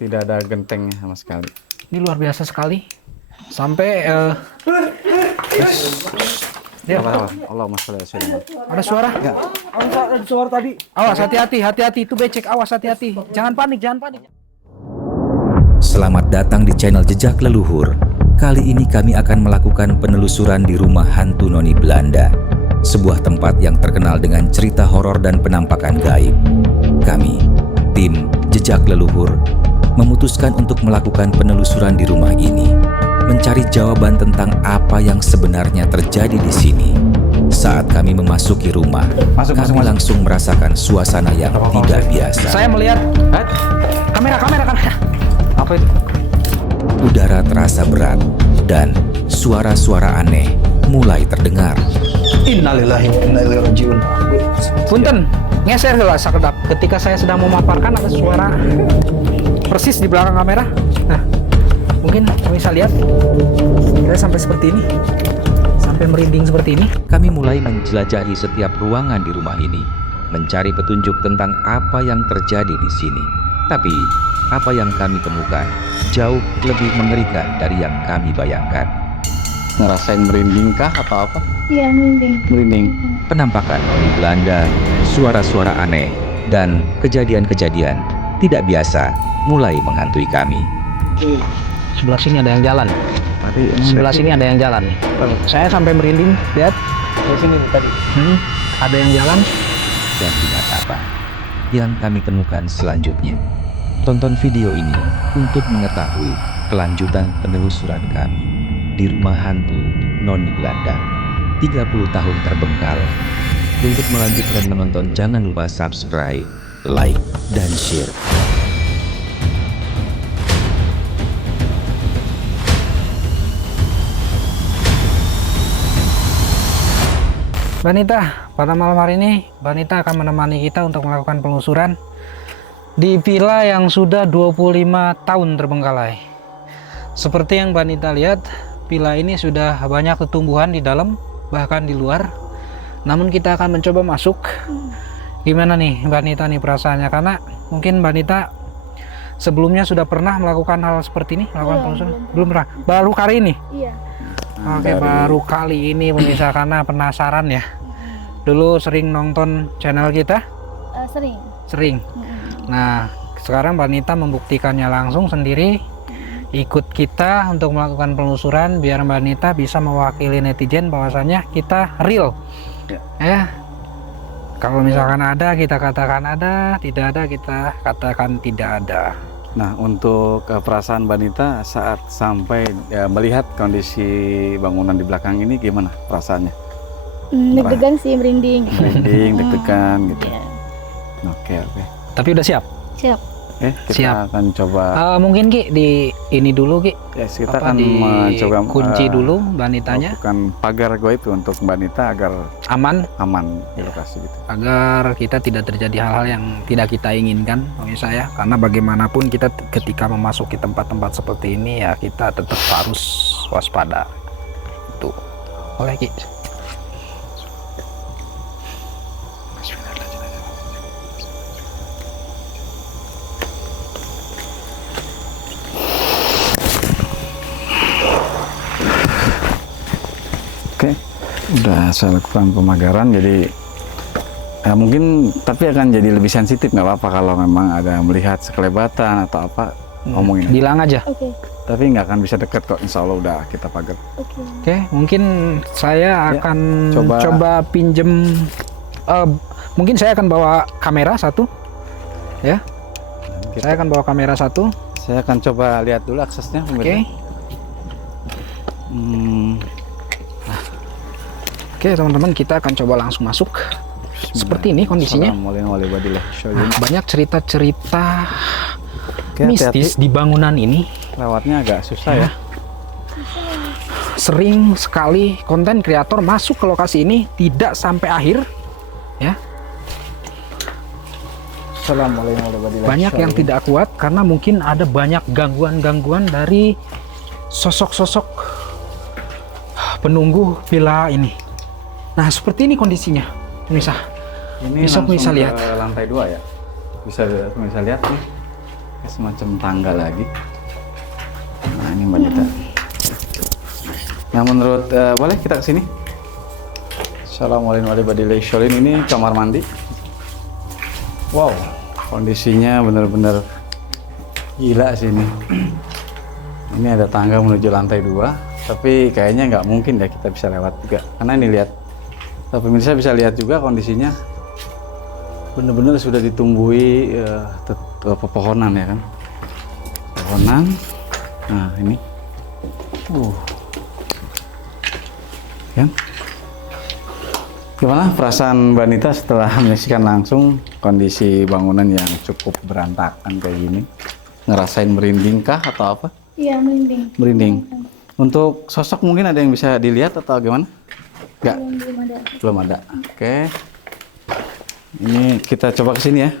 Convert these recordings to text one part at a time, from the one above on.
Tidak ada gentengnya sama sekali. Ini luar biasa sekali. Sampai ya. Allahumma sholli ala sayyidina. Ada suara? Ya. Ada suara tadi. Awas, hati-hati itu becek. Awas, hati-hati. Jangan panik. Selamat datang di channel Jejak Leluhur. Kali ini kami akan melakukan penelusuran di rumah hantu Noni Belanda, sebuah tempat yang terkenal dengan cerita horor dan penampakan gaib. Kami, tim Jejak Leluhur, memutuskan untuk melakukan penelusuran di rumah ini, mencari jawaban tentang apa yang sebenarnya terjadi di sini. Saat kami memasuki rumah, kami langsung merasakan suasana yang tidak biasa. Saya melihat kamera. Apa itu? Udara terasa berat dan suara-suara aneh mulai terdengar. Innalillahi wa inna ilaihi rajiun. Punten, ngeser dulu sekedap. Ketika saya sedang memaparkan ada suara persis di belakang kamera. Nah, mungkin bisa lihat. Kita sampai seperti ini. Sampai merinding seperti ini. Kami mulai menjelajahi setiap ruangan di rumah ini, mencari petunjuk tentang apa yang terjadi di sini. Tapi, apa yang kami temukan jauh lebih mengerikan dari yang kami bayangkan. Ngerasain merinding kah atau apa? Iya, Merinding. Penampakan Noni Belanda, suara-suara aneh, dan kejadian-kejadian tidak biasa mulai menghantui kami. Sebelah sini ada yang jalan. Sebelah sini ada yang jalan. Saya sampai merinding. Lihat. Di sini tadi. Ada yang jalan. Dan tidak apa yang kami temukan selanjutnya. Tonton video ini untuk mengetahui kelanjutan penelusuran kami di rumah hantu Noni Belanda. 30 tahun terbengkalai. Untuk melanjutkan menonton, jangan lupa subscribe, like, dan share. Mbak Nita, pada malam hari ini Mbak Nita akan menemani kita untuk melakukan penelusuran di villa yang sudah 25 tahun terbengkalai. Seperti yang Mbak Nita lihat, villa ini sudah banyak tumbuhan di dalam, bahkan di luar. Namun kita akan mencoba masuk. Gimana nih Mbak Nita nih perasaannya? Karena mungkin Mbak Nita sebelumnya sudah pernah melakukan hal seperti ini, melakukan penelusuran? Belum pernah. Baru kali ini? Iya. Oke, baru kali ini pemirsa, karena penasaran ya. Dulu sering nonton channel kita? Sering. Nah, sekarang Mbak Nita membuktikannya langsung sendiri, ikut kita untuk melakukan penelusuran biar Mbak Nita bisa mewakili netizen bahwasannya kita real. Ya. Kalau misalkan ada, kita katakan ada, tidak ada, kita katakan tidak ada. Nah, untuk perasaan Mbak Nita saat sampai melihat kondisi bangunan di belakang ini gimana perasaannya? Deg-degan sih, merinding. Merinding, deg-degan gitu. Iya. Oke. Tapi udah siap? Siap. Kita Siap. akan coba. Mungkin Ki di ini dulu Ki. Yes, kita Apa, akan mencoba kunci dulu Mbak Nitanya. Bukan pagar goib untuk Mbak Nita agar Aman. di lokasi gitu. Agar kita tidak terjadi hal-hal yang tidak kita inginkan, pemirsa ya. Karena bagaimanapun kita ketika memasuki tempat-tempat seperti ini ya kita tetap harus waspada. Itu. Oke Ki. Oke, udah saya lakukan pemagaran, jadi mungkin tapi akan jadi lebih sensitif, nggak apa-apa kalau memang ada melihat sekelebatan atau apa, ngomongin aja. Bilang aja. Oke. Tapi nggak akan bisa deket kok, insya Allah udah kita pagar. Oke. Mungkin saya akan coba pinjem, mungkin saya akan bawa kamera satu, ya. Saya akan bawa kamera satu. Saya akan coba lihat dulu aksesnya. Oke. Oke teman-teman, kita akan coba langsung masuk. Seperti ini kondisinya. Banyak cerita-cerita mistis di bangunan ini. Lewatnya agak susah ya. Sering sekali konten kreator masuk ke lokasi ini tidak sampai akhir ya. Banyak yang tidak kuat karena mungkin ada banyak gangguan-gangguan dari sosok-sosok penunggu villa ini. Nah, seperti ini kondisinya, pemirsa. Ini bisa langsung lihat. Ke lantai 2 ya. Bisa lihat nih. Semacam tangga lagi. Nah ini Mbak Nita. Nah menurut boleh kita ke sini. Assalamualaikum warahmatullahi wabarakatuh. Ini kamar mandi. Wow, kondisinya benar-benar gila sini. Ini ada tangga menuju lantai 2, tapi kayaknya nggak mungkin ya kita bisa lewat juga. Karena ini lihat, pemirsa bisa lihat juga kondisinya benar-benar sudah ditumbuhi pepohonan ya kan. Pepohonan. Nah ini, kan? Gimana perasaan Mbak Nita setelah menyaksikan langsung kondisi bangunan yang cukup berantakan kayak gini? Ngerasain merinding kah atau apa? Iya, merinding. Merinding. Untuk sosok mungkin ada yang bisa dilihat atau gimana? Enggak? Belum ada. Belum ada. Oke. Ini kita coba ke sini ya.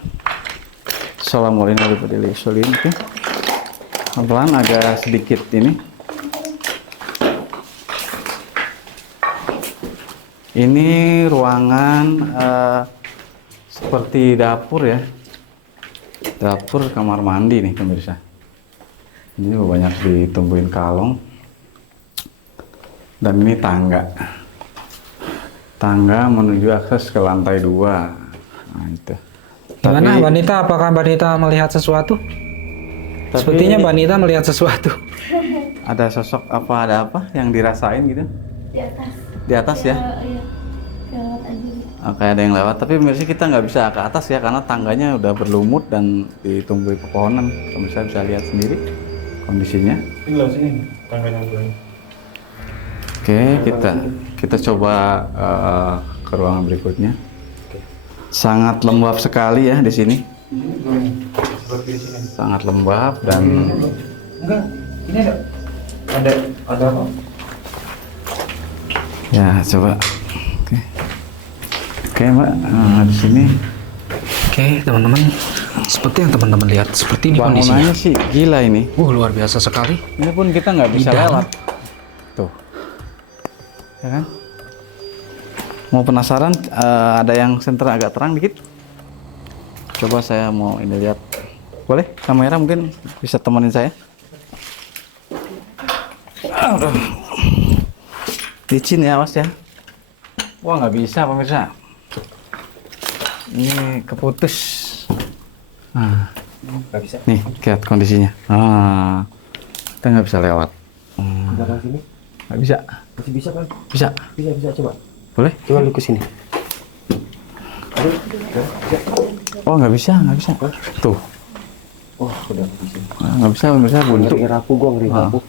Assalamualaikum warahmatullahi wabarakatuh. Oke. Pelan-pelan agak sedikit ini. Ini ruangan seperti dapur ya. Dapur kamar mandi nih pemirsa. Ini banyak ditumbuhin kalong. Dan ini tangga. Tangga menuju akses ke lantai 2. Nah itu. Gimana Mbak Nita? Apakah Mbak Nita melihat sesuatu? Sepertinya Mbak Nita melihat sesuatu. Ada sosok apa, ada apa yang dirasain gitu? Di atas. Di atas ya? Iya. Lewat aja. Oke, ada yang lewat. Tapi pemirsa kita nggak bisa ke atas ya, karena tangganya udah berlumut dan ditumbuhi pepohonan. Pemirsa bisa lihat sendiri kondisinya. Ini loh sini tangganya bulan. Oke, kita coba ke ruangan berikutnya. Sangat lembab sekali ya di sini. Seperti di sini. Sangat lembab dan Enggak, ini ada apa? ya coba. Oke Mbak, di sini Oke teman-teman, seperti yang teman-teman lihat, seperti ini kondisinya. bangunannya sih gila ini. Luar biasa sekali. Ini pun kita nggak bisa dalam. lewat. Tuh, ya kan? Mau penasaran? Ada yang senter agak terang dikit. Coba saya mau ini lihat. Boleh? Kamera mungkin bisa temenin saya. Aduh. Licin ya, awas ya. Wah nggak bisa pemirsa. Ini keputus. Nah, Nggak bisa. nih lihat kondisinya. Kita nggak bisa lewat. Belakang sini Nggak bisa. masih bisa kan? Bisa. Bisa coba. Boleh? Coba lu ke sini. Oh nggak bisa. Tuh. Wah, udah bisa. Nggak bisa pemirsa, buntu. Ngeri rapuh gua, ngeri rapuh.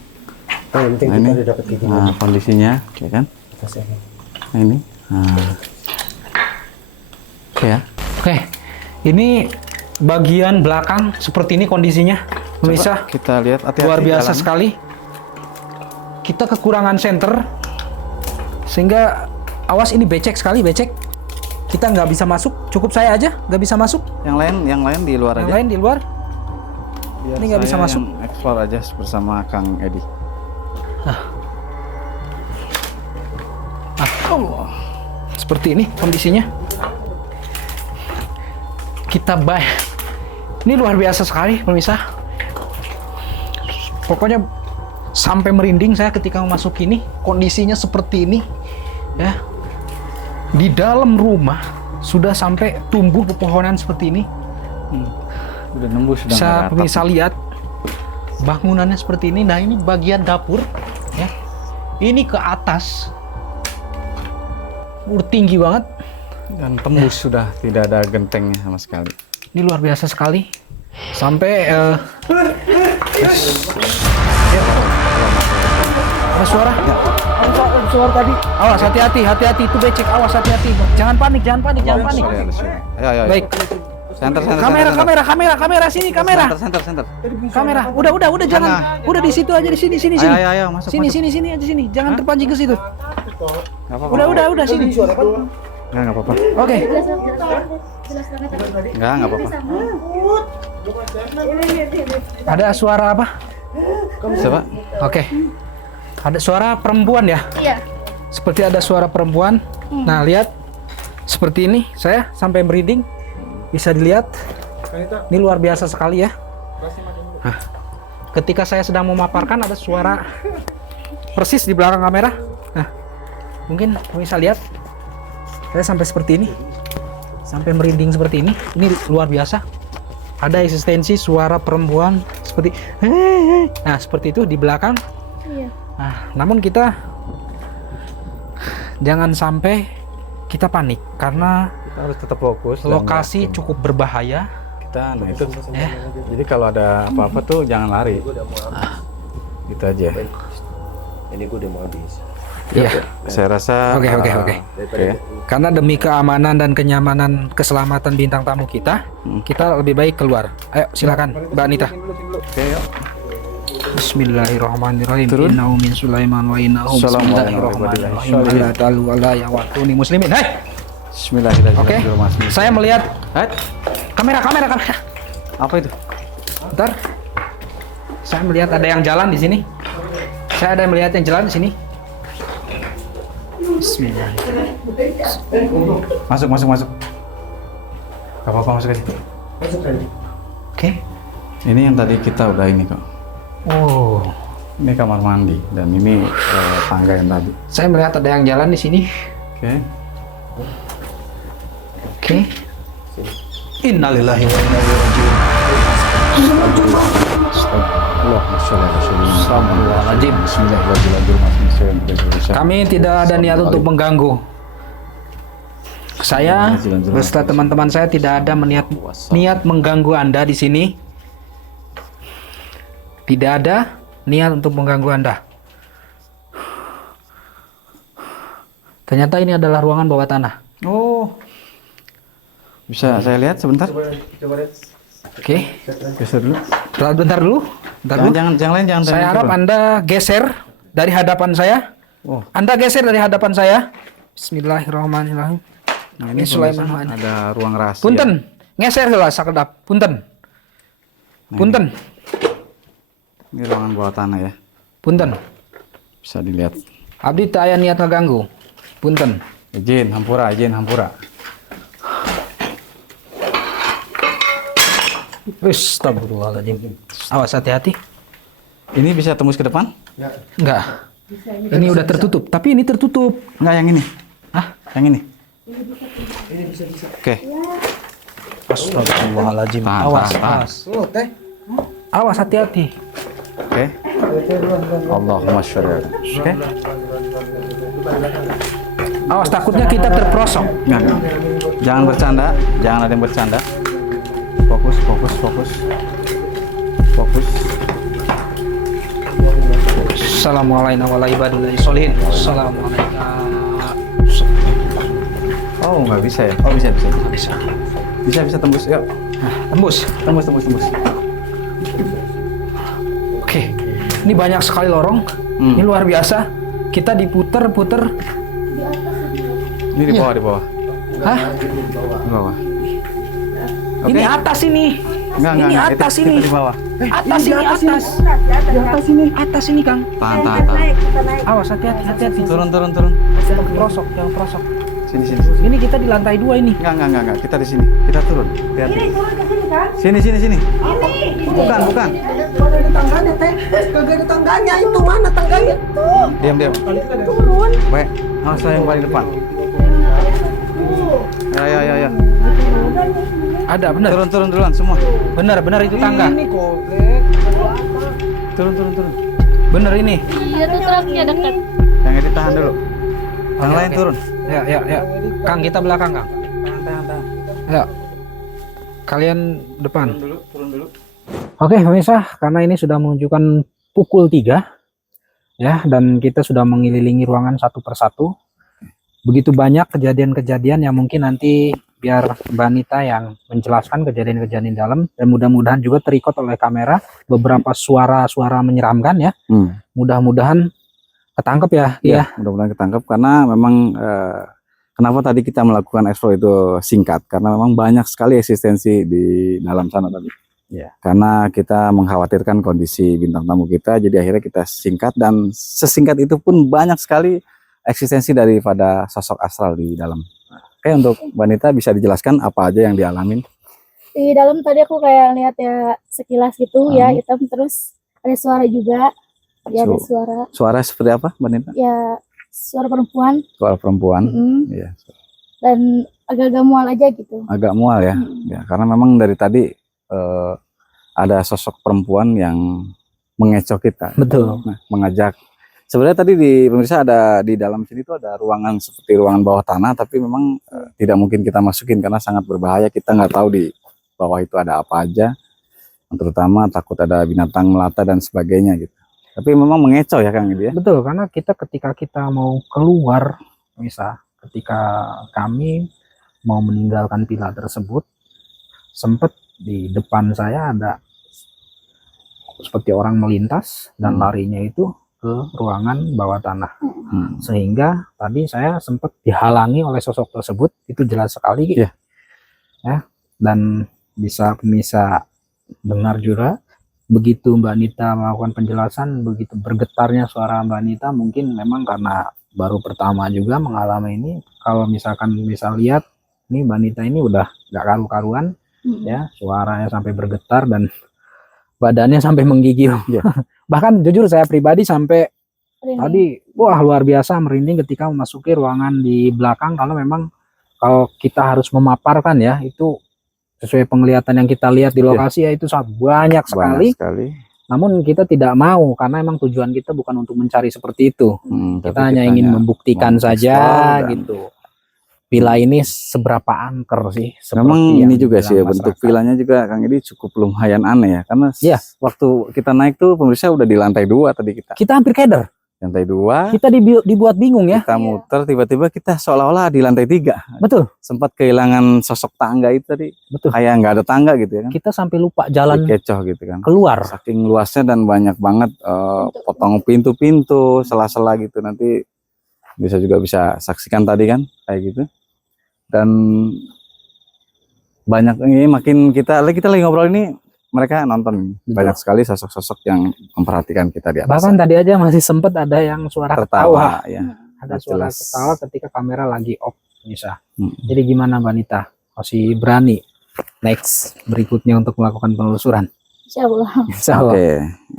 Nah, yang penting Nah, kita ini. udah dapet kayak gini. Nah kondisinya, ya kan? Atasnya. Nah, ini. Nah. Oke ya. Oke, ini bagian belakang seperti ini kondisinya, pemirsa. Kita lihat hati-hati Luar biasa jalan. sekali. Kita kekurangan senter, sehingga awas ini becek sekali, becek. Kita nggak bisa masuk, cukup saya aja nggak bisa masuk. Yang lain di luar Yang aja. lain di luar. Biar ini nggak bisa saya masuk. yang explore aja bersama Kang Edi. Seperti ini kondisinya. Kita ini luar biasa sekali pemirsa. Pokoknya sampai merinding saya ketika memasuki ini. Kondisinya seperti ini ya. Di dalam rumah sudah sampai tumbuh pepohonan seperti ini. Udah nembus, sudah Bisa nggak ada atap. pemirsa lihat bangunannya seperti ini. Nah ini bagian dapur ya. Ini ke atas udah tinggi banget. Dan tembus sudah, tidak ada gentengnya sama sekali. Ini luar biasa sekali. Sampai ada suara. Ada suara tadi. Awas, hati-hati itu becek. Awas, hati-hati. Jangan panik. Ayo. Baik. Center. Kamera sini, kamera. Center. Kamera. Udah jangan. Udah di situ aja, di sini. Ayo, masuk. Sini aja sini. Jangan terpancing ke situ. Nggak apa-apa. Udah sini. Nggak apa-apa. Oke. Jelas banget. Nggak apa-apa. Ada suara apa? Coba. Oke. Ada suara perempuan ya? Iya. Seperti ada suara perempuan. Nah, lihat. Seperti ini. Saya sampai merinding. Bisa dilihat. Ini luar biasa sekali ya. Nah, ketika saya sedang memaparkan ada suara persis di belakang kamera. Nah, mungkin bisa lihat saya sampai seperti ini, sampai merinding seperti ini. Ini luar biasa. Ada eksistensi suara perempuan seperti hei. Nah, seperti itu di belakang. Iya. Nah, namun kita jangan sampai kita panik karena Kita harus tetap fokus. dan lokasi yakin. cukup berbahaya. Kita, nah itu. Ya. Jadi kalau ada apa-apa tuh jangan lari. Gitu aja. Ini gue udah mau habis. Iya. Saya rasa. Oke. Oke. Karena demi keamanan dan kenyamanan keselamatan bintang tamu kita, kita lebih baik keluar. Ayo silakan Mbak Anita. Oke, yuk. Bismillahirrahmanirrahim. Turun. Innahu min Sulaiman wa innahu bismillahirrahmanirrahim. Wala ta'alu ala ya watuni muslimin. Hai. Bismillahirrahmanirrahim. Oke. Saya melihat Hai. kamera. Apa itu? Bentar. Saya melihat ada yang jalan di sini. Saya ada yang melihat yang jalan di sini. Bismillahirrahmanirrahim. Masuk. Gak apa-apa masuk aja. Oke. Ini yang tadi kita udah ini kok. Oh. Ini kamar mandi dan ini tangga yang tadi. Saya melihat ada yang jalan di sini. Oke. Oke. Innalillahi wa inna ilaihi raji'un. Astagfirullahaladzim. Kami tidak ada niat untuk mengganggu. Saya beserta teman-teman saya tidak ada niat mengganggu Anda di sini. Tidak ada niat untuk mengganggu Anda. Ternyata ini adalah ruangan bawah tanah. Oh. Bisa saya lihat sebentar? Oke. Geser dulu. Bentar dulu. Jangan jangan Saya harap Anda geser dari hadapan saya. Oh. Anda geser dari hadapan saya. Bismillahirrahmanirrahim. Nah, Ini Sulaiman pemirsa, ada ruang rahasia. Punten, ngeser lah sakedap. Punten. Nah, Punten. Ini ruangan bawah tanah ya. Punten. Bisa dilihat. Abdi tak aya niat ngeganggu. Punten. Izin hampura. Astagfirullahaladzim. Awas hati-hati. Ini bisa tembus ke depan? Enggak. Ini udah tertutup, tapi ini tertutup. Enggak, yang ini. Hah? Yang ini. Oke. Astagfirullahaladzim. Tahan, Awas, tahan. awas. Awas hati-hati. Oke. Allahumma sholli. Oke. Awas takutnya kita terperosok. Enggak. Jangan bercanda, jangan ada yang bercanda. Fokus. Assalamualaikum warahmatullahi wabarakatuh. Oh, nggak bisa ya? Oh, bisa. Bisa tembus. Yuk. Tembus. Tembus. Oke. Ini banyak sekali lorong. Ini luar biasa. Kita diputer-puter. Ini di bawah. Hah? Di bawah. Ini atas ini. Enggak. Ini atas Itu ini. di bawah. Atas ini. Atas ini, Kang. Tahan. Awas hati-hati. Turun. Prosok, jangan prosok. Sini. Ini kita di lantai 2 ini. Enggak. Kita di sini. Kita turun. Hati-hati. Turun ke sini kan? Sini. Bukan. Kagak ada tangganya, Teh. Kagak ada tangganya. Itu mana tangganya? Tuh. Diam. Turun. Baik. Harus saya yang paling depan. Ya. Ada, benar. Turun duluan semua. Benar itu tangga. Ini komplek. Turun. Benar ini. Iya tuh truknya dekat. Yang ini tahan dulu. Yang lain Oke. turun. Ya. Kang, kita belakang, Kang. Tahan. Ya. Kalian depan. Turun dulu. Oke, pemirsa, karena ini sudah menunjukkan pukul 3 ya, dan kita sudah mengelilingi ruangan satu persatu. Begitu banyak kejadian-kejadian yang mungkin nanti biar Mbak Anita yang menjelaskan kejadian-kejadian di dalam, dan mudah-mudahan juga terikot oleh kamera beberapa suara-suara menyeramkan ya. Mudah-mudahan ketangkep ya. Iya. Mudah-mudahan ketangkep karena memang kenapa tadi kita melakukan explore itu singkat karena memang banyak sekali eksistensi di dalam sana tadi. Ya. Karena kita mengkhawatirkan kondisi bintang tamu kita, jadi akhirnya kita singkat, dan sesingkat itu pun banyak sekali eksistensi daripada sosok astral di dalam. Oke, untuk Mbak Anita bisa dijelaskan apa aja yang dialamin? Di dalam tadi aku kayak lihat ya sekilas gitu ya, hitam, terus ada suara juga. Ya ada suara. Suara seperti apa, Mbak Nita? Ya suara perempuan. Suara perempuan. Mm-mm. Iya. Dan agak-agak mual aja gitu. Agak mual ya. Ya, karena memang dari tadi ada sosok perempuan yang mengecoh kita. Betul. Nah, mengajak. Sebenarnya tadi di pemirsa ada di dalam sini tuh ada ruangan seperti ruangan bawah tanah, tapi memang tidak mungkin kita masukin karena sangat berbahaya. Kita nggak tahu di bawah itu ada apa aja, terutama takut ada binatang melata dan sebagainya gitu. Tapi memang mengecoh ya Kang ini ya. Betul, karena ketika kita mau keluar, misal ketika kami mau meninggalkan villa tersebut, sempat di depan saya ada seperti orang melintas dan larinya itu ke ruangan bawah tanah. Sehingga tadi saya sempat dihalangi oleh sosok tersebut, itu jelas sekali ya. Dan bisa dengar juga begitu Mbak Nita melakukan penjelasan, begitu bergetarnya suara Mbak Nita, mungkin memang karena baru pertama juga mengalami ini. Kalau misalkan bisa lihat nih, Mbak Nita ini udah gak karu-karuan ya, suaranya sampai bergetar dan badannya sampai menggigil. Bahkan jujur saya pribadi sampai tadi wah luar biasa merinding ketika memasuki ruangan di belakang, kalau kita harus memaparkan ya, itu sesuai penglihatan yang kita lihat di lokasi ya, itu sangat banyak sekali. Namun kita tidak mau karena emang tujuan kita bukan untuk mencari seperti itu. Kita hanya ingin membuktikan saja gitu. Villa ini seberapa angker sih? Memang ini juga sih ya, bentuk villanya juga Kang Edi cukup lumayan aneh ya, karena waktu kita naik tuh pemirsa udah di lantai 2 tadi kita. Kita hampir keder. Lantai 2. Kita dibuat bingung ya. Kita muter, tiba-tiba kita seolah-olah di lantai 3. Betul. Sempat kehilangan sosok tangga itu tadi. Betul. Kayak nggak ada tangga gitu ya kan. Kita sampai lupa jalan kecoh gitu kan. Keluar. Saking luasnya dan banyak banget potong pintu-pintu, sela-sela gitu. Nanti bisa saksikan tadi kan kayak gitu. Dan banyak ini makin kita lagi ngobrol ini, mereka nonton. Banyak sekali sosok-sosok yang memperhatikan kita di atas. Bahkan tadi aja masih sempat ada yang suara tertawa ya. Ada suara ketawa ketika kamera lagi off bisa. Jadi gimana Mbak Nita? Masih berani next berikutnya untuk melakukan penelusuran? Insya Allah.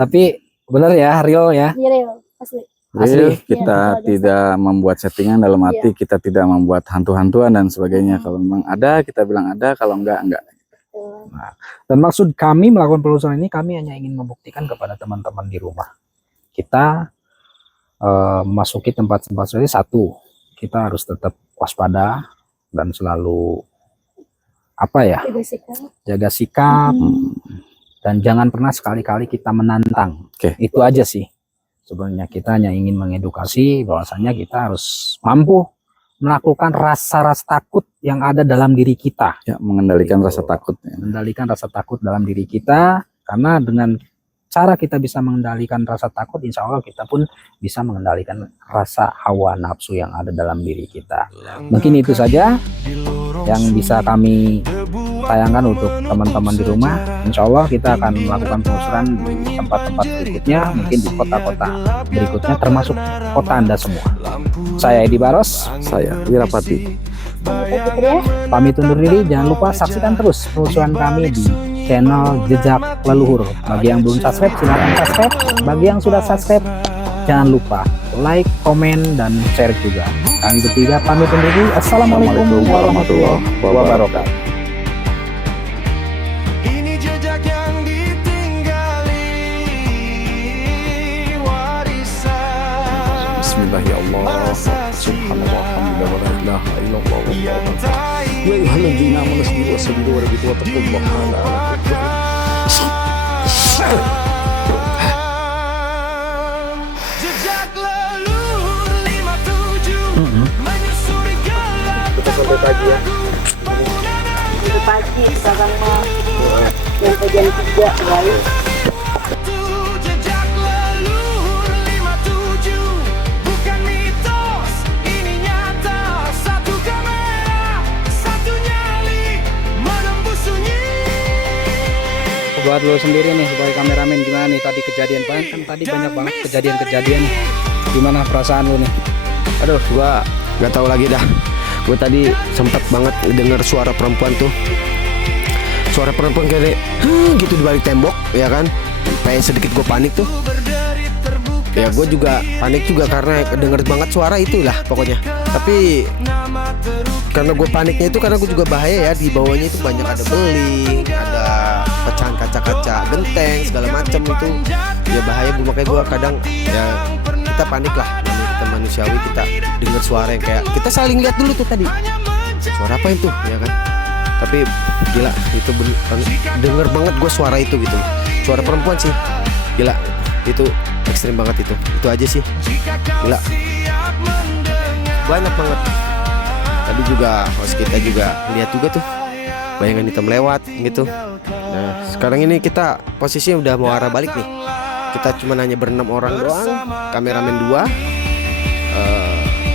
Tapi benar ya, real ya? Real, asli. Asli, kita tidak membuat settingan, dalam arti kita tidak membuat hantu-hantuan dan sebagainya. Kalau memang ada, kita bilang ada, kalau enggak. Nah, dan maksud kami melakukan penelusuran ini, kami hanya ingin membuktikan kepada teman-teman di rumah. Kita memasuki tempat-tempat seperti satu, kita harus tetap waspada dan selalu jaga sikap, dan jangan pernah sekali-kali kita menantang. Itu aja sih. Sebenarnya kita hanya ingin mengedukasi bahwasanya kita harus mampu melakukan rasa-rasa takut yang ada dalam diri kita. Ya, mengendalikan rasa takut. Mengendalikan rasa takut dalam diri kita, karena dengan cara kita bisa mengendalikan rasa takut, insya Allah kita pun bisa mengendalikan rasa hawa nafsu yang ada dalam diri kita. Mungkin itu saja yang bisa kami tayangkan untuk teman-teman di rumah. Insya Allah kita akan melakukan penelusuran di tempat-tempat berikutnya, mungkin di kota-kota berikutnya, termasuk kota Anda semua. Saya Edi Baros, saya Wirapati. Pamit undur diri. Jangan lupa saksikan terus penelusuran kami di channel Jejak Leluhur. Bagi yang belum subscribe, silahkan subscribe. Bagi yang sudah subscribe, jangan lupa like, komen, dan share juga. Kami bertiga pamit undur diri. Assalamualaikum warahmatullahi wabarakatuh. Ini jejak yang ditinggali, warisan. Bismillahirrahmanirrahim. Subhanallah, alhamdulillah, wa la ilaha illallah, wallahu akbar. Ya ayyuhalladzina amanu sabiru wasabiru warabitu wattaqullaha la'allakum Jejak leluhur 57 menyusuri gelap. Kita sampai pagi ya. Itu pagi, sekarang mau sampai jam 3 guys. Jejak leluhur 57 bukan mitos, ini nyata. Satu kamera, satu nyali menembus sunyi. Buat lo sendiri nih sebagai kameramen, gimana nih tadi kejadian? Kan tadi banyak banget kejadian-kejadian. Gimana perasaan lo nih? Aduh, gua gak tahu lagi dah. Gue tadi sempat banget dengar suara perempuan tuh. suara perempuan kayak gitu di balik tembok, ya kan? Kayak sedikit gue panik tuh. Ya gue juga panik juga karena denger banget suara itulah pokoknya. Tapi karena gue paniknya itu karena gue juga bahaya ya, di bawahnya itu banyak ada beling, ada pecahan kaca-kaca genteng segala macam itu. Ya bahaya gue, makanya gue kadang ya kita panik lah, namanya kita manusiawi, kita dengar suara yang kayak kita saling lihat dulu tuh tadi. Suara apa itu ya kan? Tapi gila itu denger banget gue suara itu gitu. Suara perempuan sih. Gila itu ekstrim banget itu. Itu aja sih. Gila. Banyak banget. Tadi juga host kita juga lihat juga tuh bayangan hitam lewat gitu. Nah sekarang ini kita posisinya udah mau arah balik nih. Kita cuma hanya berenam orang doang, kameramen 2,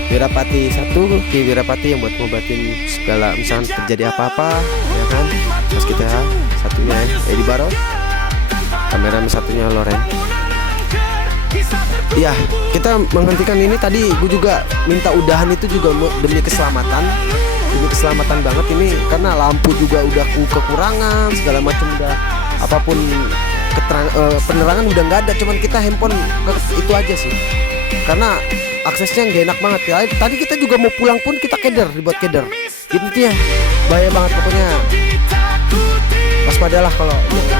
Wirapati 1, Ki Wirapati yang buat ngobatin segala misalnya terjadi apa-apa, ya kan. Terus kita satunya Edi Baro, kameramen satunya Loren. Iya, kita menghentikan ini tadi. Gue juga minta udahan itu juga demi keselamatan banget ini, karena lampu juga udah kekurangan segala macam, udah apapun penerangan udah nggak ada, cuman kita handphone itu aja sih, karena aksesnya nggak enak banget ya. Tadi kita juga mau pulang pun kita dibuat keder gitu ya, bahaya banget pokoknya. Waspadalah kalau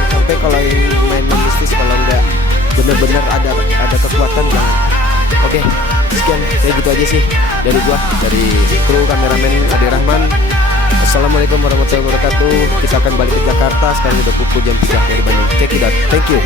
sampai kalau main mistis, kalau nggak bener-bener ada kekuatan jangan. Oke, sekian kayak gitu aja sih dari gua, dari kru kameramen Ade Rahman. Assalamualaikum warahmatullahi wabarakatuh. Kita akan balik ke Jakarta, sekarang udah pukul jam 3 dari Bandung. Check it out. Thank you.